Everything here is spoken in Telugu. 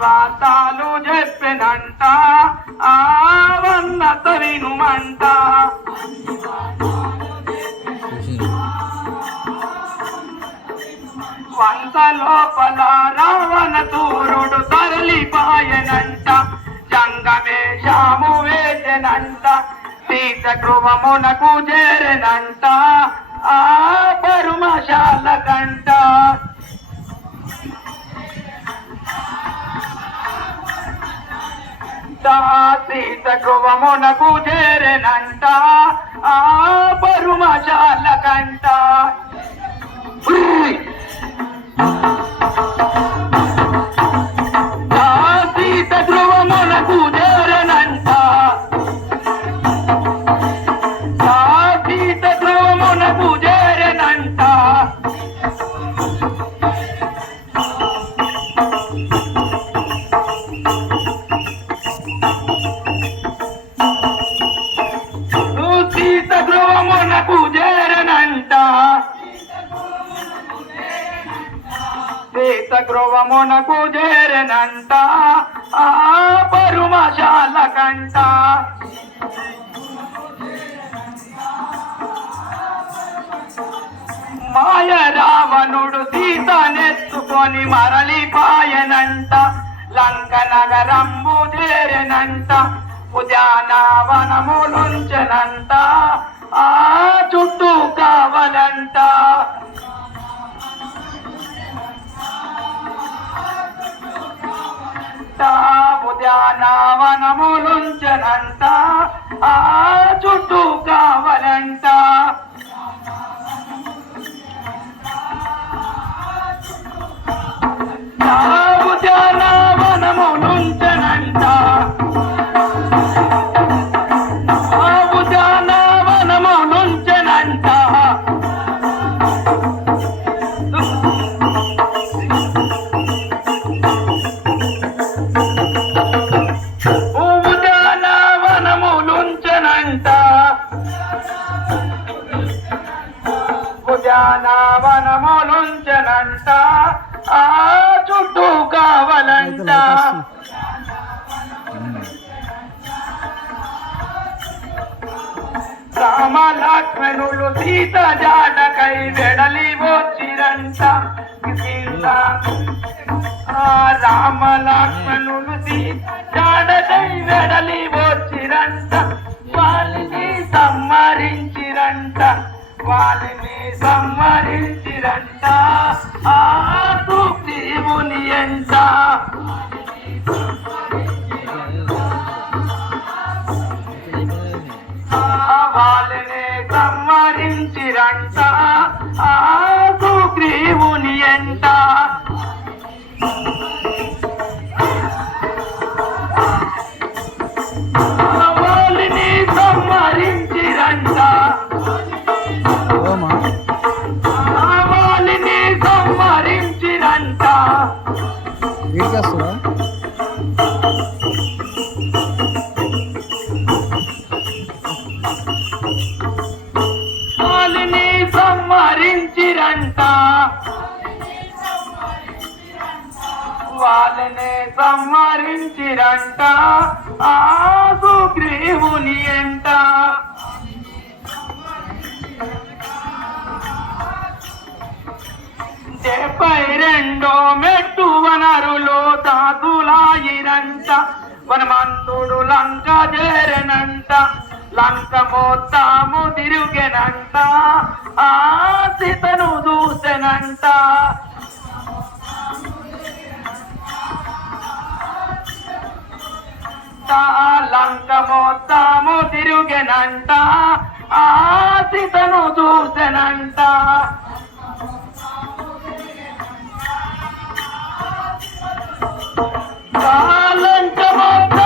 వార్తలు చెప్పెనంట ఆ వన్నత వినుమంట వంత లోపల రావణ తూరుడు తరలిపాయనంట జంగమేషాము వేసెనంట సీత గృహమునకు చేరెనంట ఆ పరుమశాల కంట సీత గృహమునకు చేరెనంట ఆ పరుమశాల కంట సీత గృహమునకు చేరెనంట సీత గృహమునకు చేరెనంట సీత గృహమునకు చేరెనంట సీత గృహమునకు చేరెనంట ఆ పరుమశాల కంట మాయ రావణుడు సీతనెత్తుకొని మరలిపాయనంట లంక నగరంబు చేరెనంట ఉద్యానవనములుంచెనంట ఆ చుట్టూ కావలంట ఉద్యానవనములుంచెనంట ఆ చుట్టూ కావలంట ఉద్యానవనములుంచెనంట ఉద్యానవనములుంచెనంట ఉద్యానవనములుంచెనంట ఆ చుట్టూ కావలంట రామ లక్ష్మణులు సీత జాడకై వెడలి వచ్చిరంట రామ లక్ష్మణులు సీత జాడకై వెడలి వచ్చిరంట వాళ్ళని సంహరించిరంట వాళ్ళని సంహరించిరంట ఆ సుగ్రీవుని ఎంట వాళ్ళని సంహరించిరంట ఆ సుగ్రీవుని ఎంట వాళ్ళని సంహరించిరంట వాళ్ళని సంహరించిరంట వాళ్ళని సంహరించిరంట వాళ్ళని సంహరించిరంట ఆ సుగ్రీవుని ఎంట 72 మెట్టు వనరులో దాదులాయిరంట వనమంతుడు లంక చేరనంట లంక మొత్తము తిరుగెనంట ఆ సీతను చూసెనంట లంక మొత్తము తిరుగెనంట ఆ సీతను చూసెనంట లంక మొత్తం